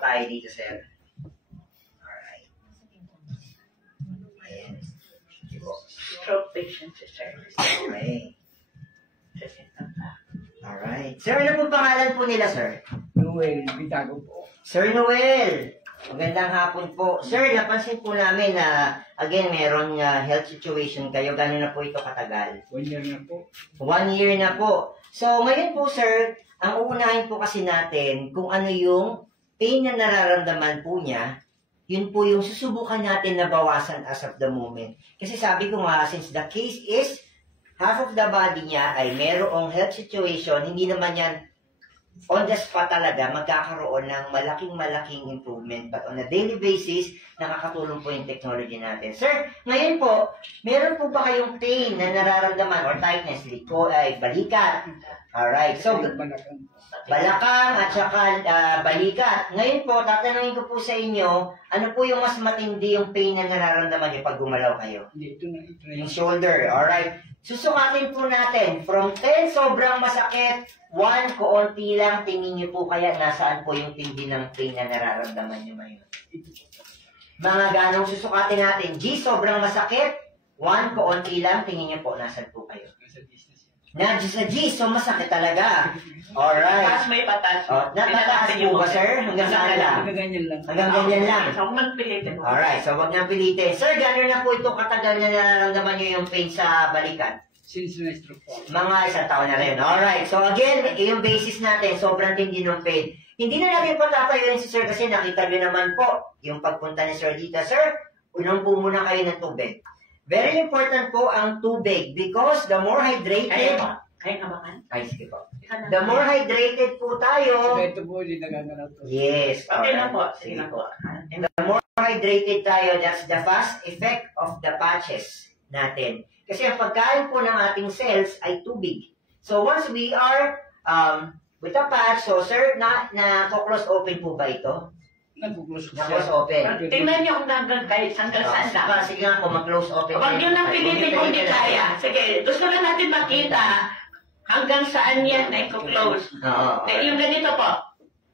tayo dito, sir. Alright. Ayan. Stroke patient, sir. Okay. Alright. Sir, ano po pangalan po nila, sir? Noel, Bitago po. Sir Noel, magandang hapon po. Sir, napansin po namin na, again, merong health situation kayo. Gano'n na po ito katagal? 1 year na po. 1 year na po. So, ngayon po, sir, ang uunahin po kasi natin kung ano yung pain na nararamdaman po niya, yun po yung susubukan natin na bawasan as of the moment. Kasi sabi ko nga, since the case is half of the body niya ay merong health situation, hindi naman yan on the spot talaga magkakaroon ng malaking improvement. But on a daily basis, nakakatulong po yung technology natin. Sir, ngayon po, meron po ba kayong pain na nararamdaman or tightness? Liko ay balikat. Alright, so balakang at saka balikat. Ngayon po, tatanungin ko po sa inyo, ano po yung mas matindi yung pain na nararamdaman niyo pag gumalaw kayo? Dito na ito. Yung shoulder, alright. Susukatin po natin, from 10 sobrang masakit, 1 koonti lang, tingin niyo po kaya nasaan po yung tindi ng pain na nararamdaman niyo ngayon. Mga ganong susukatin natin, G sobrang masakit, 1 koonti lang, tingin niyo po nasaan po kayo. Na sa G, so masakit talaga. Alright. Patas may patas. Natataas po ba, sir? Hanggang saan lang? Hanggang ganyan lang. Hanggang ganyan lang. So, huwag magpilitin. Alright, so wag nang pilitin. Sir, gano'n na po ito katagal na nararamdaman niyo yung pain sa balikat? Since na-stroke po. Mga 1 taon na rin. Alright, so again, yung basis natin, sobrang tindi ng pain. Hindi na natin patatayuin si sir kasi nakita niyo naman po yung pagpunta ni sir dito. Sir, unom po muna kayo ng tubig. Very important po ang tubig because the more hydrated... Kaya kabakan? Ay, sige po. The more hydrated po tayo... So ito po, hindi nagagalaw to. Yes. Okay na po. Sige po. The more hydrated tayo, that's the fast effect of the patches natin. Kasi ang pagkain po ng ating cells ay tubig. So once we are with a patch, so sir, na-close open po ba ito? Nag-close ko. Na-close open. Tingnan niyo kung hanggang saan lang. Sige nga po, mag-close open. Huwag niyo nang pilitin kung hindi kaya. Sige, gusto lang natin makita hanggang saan yan ay close. Oo. Yung ganito po.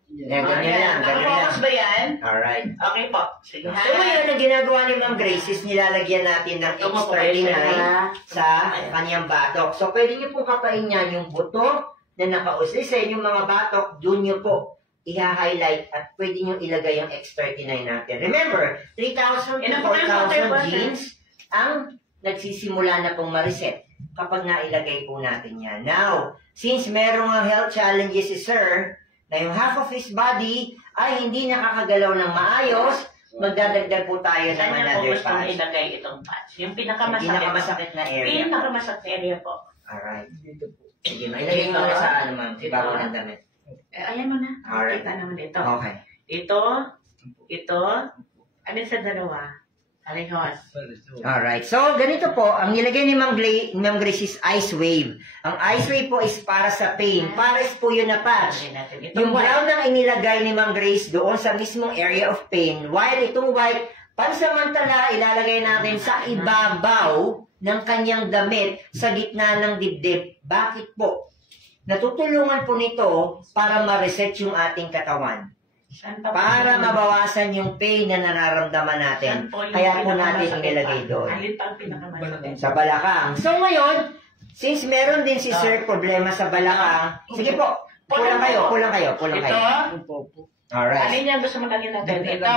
Ganyan lang, ganyan lang. Focus ba yan? Alright. Okay po. Sige. So ngayon, ang ginagawa ni Ma'am Grace is nilalagyan natin ng extra sa kanyang batok. So pwede niyo po kapain yan yung buto na nakausli sa inyong mga batok, doon niyo po i-highlight at pwede niyo ilagay yung X39 natin. Remember, 3,000 to 4,000 genes ang nagsisimula na pong ma-reset kapag nailagay po natin yan. Now, since merong health challenges si Sir, na yung half of his body ay hindi nakakagalaw ng maayos, magdadagdag po tayo ng another patch. Ilagay itong patch. Yung pinakamasakit na area. Pinakamasakit na area po. Alright. Dito po. Sige, ilagay mo na sa ano, ma'am. Ibabaw ng damit. Ayan mo na. Alright. Kita naman ito. Okay. Ito. Ano sa dalawa? Alihos. Alright. So, ganito po, ang nilagay ni Ma'am Grace is ice wave. Ang ice wave po is para sa pain. Pares po yun na patch. Yung brown ang inilagay ni Ma'am Grace doon sa mismong area of pain. While itong white, pansamantala, ilalagay natin sa ibabaw ng kanyang damit sa gitna ng dibdib. Bakit po? Natutulungan po nito para ma-reset yung ating katawan. Para mabawasan yung pain na nararamdaman natin. Kaya po natin inilagay doon. Sa balakang. So ngayon, since meron din si Sir problema sa balakang, sige po, kulang kayo. Alright. Alin yan gusto mo lagyan natin? Ito.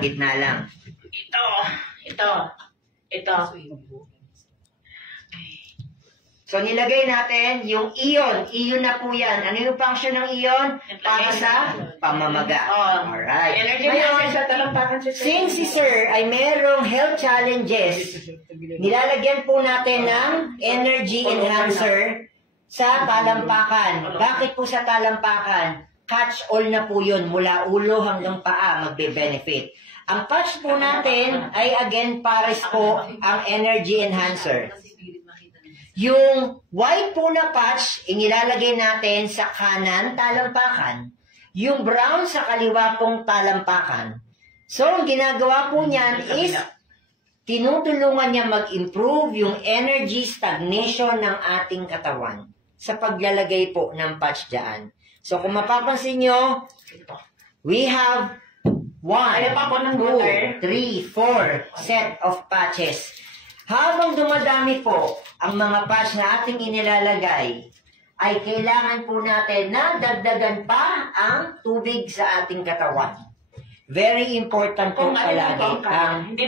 Gitna lang. Ito. So, nilagay natin yung ion. Ion na po yan. Ano yung function ng ion? Para sa pamamaga. Alright. Ngayon, since si Sir ay merong health challenges, nilalagyan po natin ng energy enhancer sa talampakan. Bakit po sa talampakan? Catch all na po yun. Mula ulo hanggang paa magbe-benefit. Ang patch po natin ay again pares po ang energy enhancer. Yung white po na patch, inilalagay natin sa kanan talampakan. Yung brown sa kaliwa pong talampakan. So, ang ginagawa po niyan is, tinutulungan niya mag-improve yung energy stagnation ng ating katawan sa paglalagay po ng patch dyan. So, kung mapapansin nyo, We have 1, Kaya pa po ng 2, 3, 4 set of patches. Habang dumadami po ang mga patch na ating inilalagay, ay kailangan po natin na dagdagan pa ang tubig sa ating katawan. Very important po Kung ano lang palagi po, ang hindi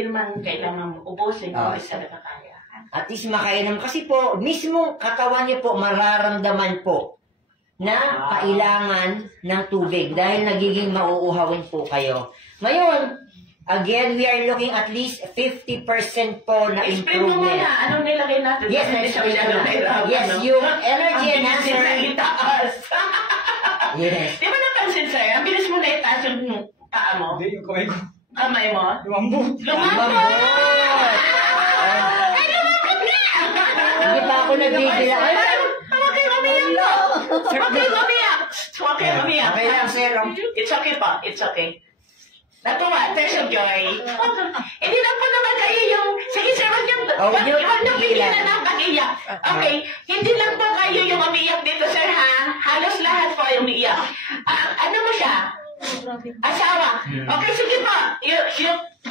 naman kailangan ubusin kung isa na kaya. at least makainom. Kasi po, mismo katawan niyo po mararamdaman po na kailangan ng tubig dahil nagiging mauuhawin po kayo. Ngayon, again, we are looking at least 50% po na Explain mo improvement. muna, anong nilagay natin? Yes, explain mo na. Yes, yung energy enhancer. itaas. Yes. Di ba napansin sa'yo? Ang bilis mo na itaas yung paa mo? Hindi, yung kamay ko. Kamay mo? Lumambot. Lumambot! Ay, lumambot na! Hindi pa ako nagbibila. Ay, Huwag kayo umiyak po! Huwag kayo umiyak! Huwag kayo umiyak! Okay lang, sir. It's okay po, it's okay. Natuwa, there's a joy. Hindi lang po naman kayo yung... Sige sir, huwag niyong pigilan ng pag-iyak. Okay, hindi lang po kayo yung umiiyak dito sir ha. Halos lahat po ay umiiyak. Ano mo siya? Asawa. Okay, sige po.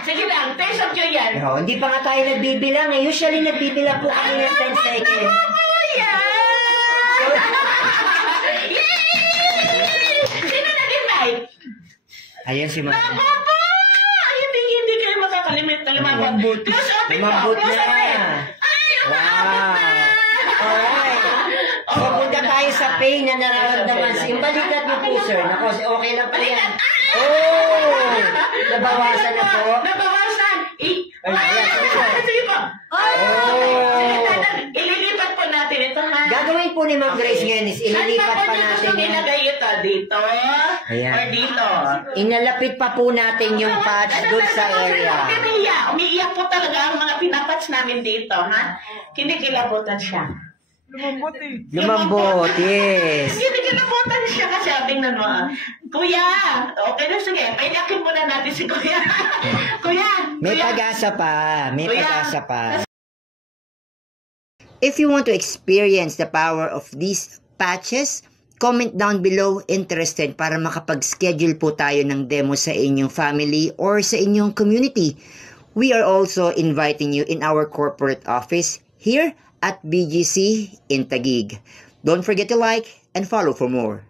Sige lang, there's a joy yan. No, hindi pa nga tayo nagbibilang. Usually nagbibilang po kami ng 10 seconds. Sino naging live? Ayan si Mama. Ako po! Hindi kayo makakalimit na lumabot. Close open po! Lumabot Close na. open! Ay, lumabot na! Alright. So, punta tayo sa pain na nararamdaman. Yung balikat niyo po, sir. Nako, okay lang po yan. Oh! Nabawasan na po. Nabawasan! Ayan, Sige po! Oh! Ililipat po natin ito ha. Gagawin po ni Ma'am Grace ngayon is ililipat pa natin Saan pa po yung... ilagay ito? Dito? Ayan. Or dito? Inalapit pa po natin yung patch doon sa area. Umiiyak po talaga ang mga pinapatch namin dito, ha? Kinikilabutan siya. Lumambot, yes. Kinikilabutan siya kasi tingnan mo, Kuya, okay na sige, pailakin muna natin si Kuya. Kuya, May Kuya. pag-asa pa. May Kuya. pag-asa pa. If you want to experience the power of these patches, comment down below interested para makapag-schedule po tayo ng demo sa inyong family or sa inyong community. We are also inviting you in our corporate office here at BGC in Taguig. Don't forget to like and follow for more.